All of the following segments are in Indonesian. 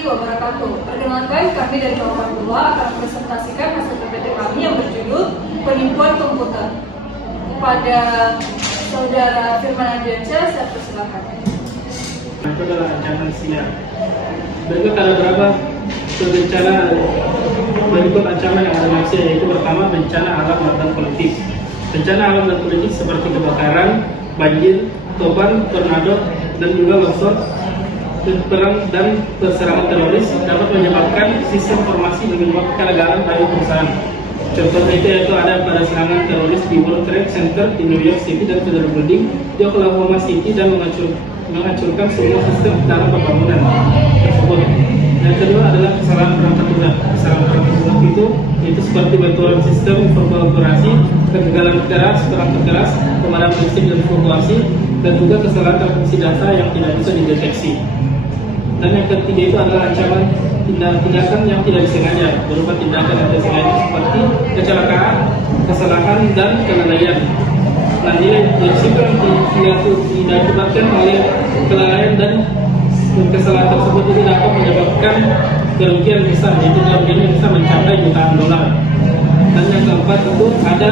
warahmatullahi wabarakatuh. Perkenalkan, kami dari Muhammad Tua akan mempresentasikan hasil PPT kami yang berjudul Penipuan Komputer. Kepada Saudara Firman Ardiansyah, saya persilakan. Itu adalah ancaman sinyal. Berikut ada beberapa bencana berikut ancaman yang ada manusia, yaitu pertama bencana alam dan politik. Bencana alam dan politik seperti kebakaran, banjir, topan, tornado, dan juga longsor, perang dan serangan teroris dapat menyebabkan sistem informasi dan menyebabkan kegagalan dari perusahaan. Contohnya itu yaitu ada pada serangan teroris di World Trade Center di New York City dan Federal Building di Oklahoma City dan menghancurkan semua sistem dalam pembangunan tersebut. Yang kedua adalah kesalahan perangkat lunak. Kesalahan perangkat lunak itu seperti bantuan sistem informasi, kegagalan keras, perangkat keras, pemadaman listrik dan fluktuasi, dan juga kesalahan transmisi data yang tidak bisa dideteksi. Dan yang ketiga itu adalah ancaman tindakan yang tidak disengaja, berupa tindakan yang tidak disengaja seperti kecelakaan, kesalahan, dan kelalaian. Nah, nilai risiko yang diakibatkan oleh kelalaian dan kesalahan tersebut itu dapat menyebabkan kerugian besar, yaitu kerugian bisa mencapai jutaan dolar. Dan yang keempat itu ada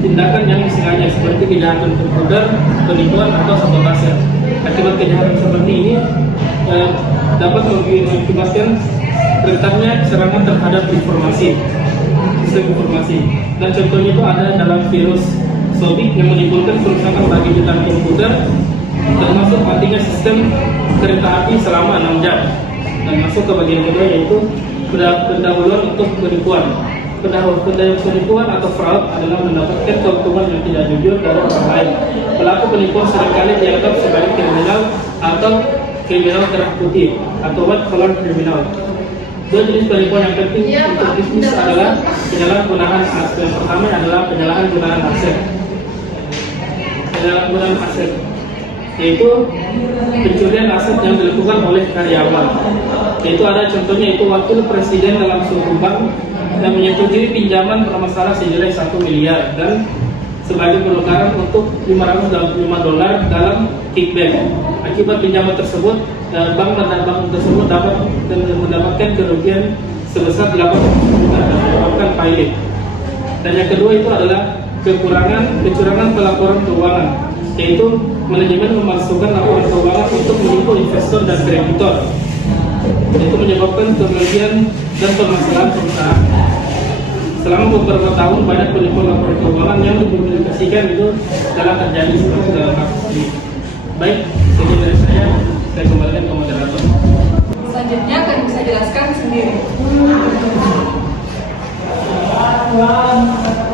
tindakan yang disengaja seperti kejahatan komputer, penipuan atau sabotase. Akibat kejahatan seperti ini dapat mengakibatkan rentannya serangan terhadap informasi, sistem informasi. Dan contohnya itu ada dalam virus Sobik yang menimbulkan kerusakan bagi jutaan komputer, termasuk matinya sistem kereta api selama 6 jam. Dan masuk ke bagian kedua, yaitu pendahuluan untuk penipuan. Penipuan atau fraud adalah mendapatkan keuntungan yang tidak jujur dari orang lain. Pelaku penipuan seringkali dianggap sebagai kriminal atau kriminal kerah putih atau white collar criminal. Dua jenis penipuan yang penting untuk bisnis adalah penyalahgunaan aset. Yang pertama adalah penyalahgunaan aset. Penyalahgunaan aset yaitu pencurian aset yang dilakukan oleh karyawan. Yaitu ada contohnya itu wakil presiden dalam suatu bank yang menyetujui pinjaman bermasalah senilai 1 miliar dan sebagai penukaran untuk $525 dalam kickback. Akibat pinjaman tersebut, bank tersebut dapat mendapatkan kerugian sebesar 8 juta dan menyebabkan pilot. Dan yang kedua itu adalah kecurangan pelaporan keuangan, yaitu manajemen memasukkan laporan keuangan untuk menipu investor dan kreditor. Itu menyebabkan kerugian dan permasalahan perusahaan. Selama beberapa tahun banyak penipuan laporan keuangan yang dipublikasikan itu telah terjadi seperti dalam kasus ini. Baik, sekian dari saya kembalikan ke moderator. Selanjutnya akan bisa jelaskan sendiri.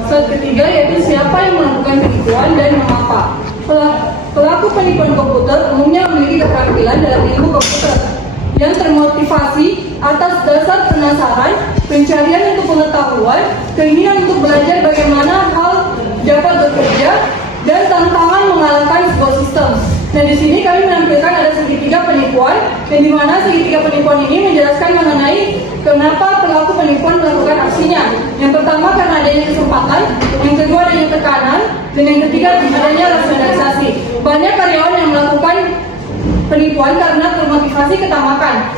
Slide ketiga yaitu siapa yang melakukan penipuan dan mengapa. Pelaku penipuan komputer umumnya memiliki keterampilan dalam ilmu komputer yang termotivasi atas dasar penasaran, pencarian untuk pengetahuan, keinginan untuk belajar bagaimana hal dapat bekerja, dan tantangan mengalahkan sebuah sistem. Nah, di sini kami menampilkan ada segitiga penipuan, dan di mana segitiga penipuan ini menjelaskan mengenai kenapa pelaku penipuan melakukan aksinya. Yang pertama karena adanya kesempatan, yang kedua adanya tekanan, dan yang ketiga adanya rasionalisasi. Banyak karyawan yang melakukan penipuan karena termotivasi ketamakan.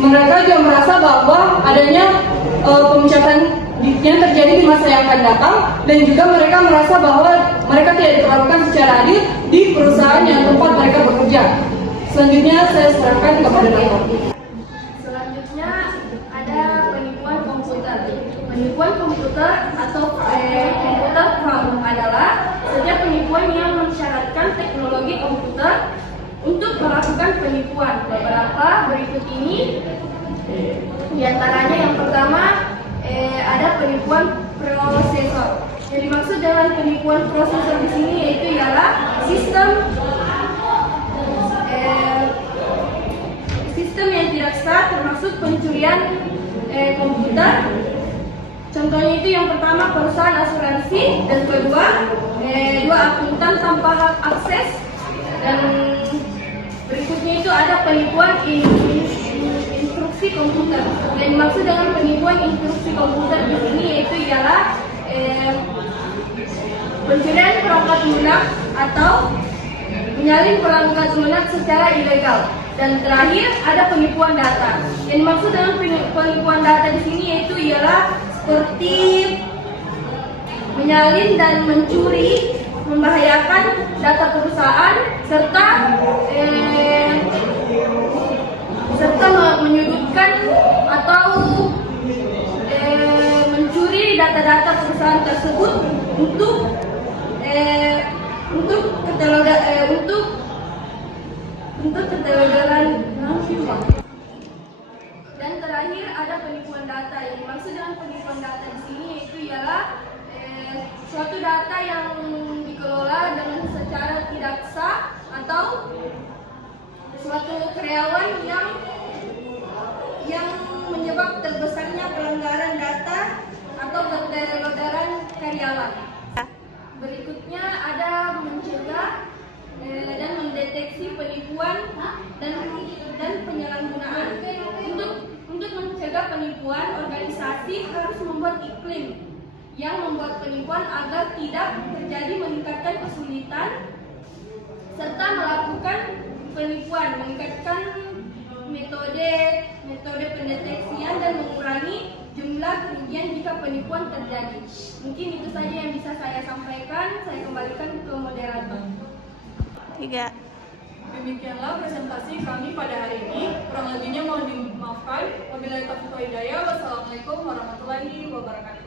Mereka juga merasa bahwa adanya pemecatan yang terjadi di masa yang akan datang, dan juga mereka merasa bahwa mereka tidak diperlakukan secara adil di perusahaan yang tempat mereka bekerja. Selanjutnya saya serahkan kepada Rektor. Selanjutnya ada penipuan komputer. Penipuan komputer atau komputer fraud adalah setiap penipuan yang mensyaratkan teknologi komputer untuk melakukan penipuan. Beberapa berikut ini diantaranya yang pertama ada penipuan prosesor. Yang dimaksud dengan penipuan prosesor di sini yaitu ialah sistem yang tidak sah, termasuk pencurian komputer. Contohnya itu yang pertama perusahaan asuransi, dan kedua dua akuntan tanpa hak akses, dan berikutnya itu ada penipuan instruksi komputer. Yang dimaksud dengan penipuan instruksi komputer di sini yaitu ialah pencurian perangkat lunak atau menyalin perangkat lunak secara ilegal. Dan terakhir ada penipuan data. Yang dimaksud dengan penipuan data di sini yaitu ialah seperti menyalin dan mencuri, membahayakan data perusahaan serta menyudutkan atau mencuri data-data perusahaan tersebut untuk ketelodoran. Dan terakhir ada penipuan data. Yang dimaksud dengan penipuan data di sini yaitu ialah suatu data yang dikelola dengan secara tidak sah atau suatu karyawan yang menyebab terbesarnya pelanggaran data atau ketelodoran karyawan. Berikutnya ada mencegah dan mendeteksi penipuan dan penyalahgunaan. Untuk mencegah penipuan, organisasi harus membuat iklim yang membuat penipuan agar tidak terjadi, meningkatkan kesulitan serta melakukan penipuan, meningkatkan metode pendeteksian dan mengurangi jumlah kerugian jika penipuan terjadi. Mungkin itu saja yang bisa saya sampaikan. Saya kembalikan ke moderator. 3. Demikianlah presentasi kami pada hari ini. Kurang lebihnya mohon dimaafkan. Wabillahi taufiq wal hidayah. Wassalamualaikum warahmatullahi wabarakatuh.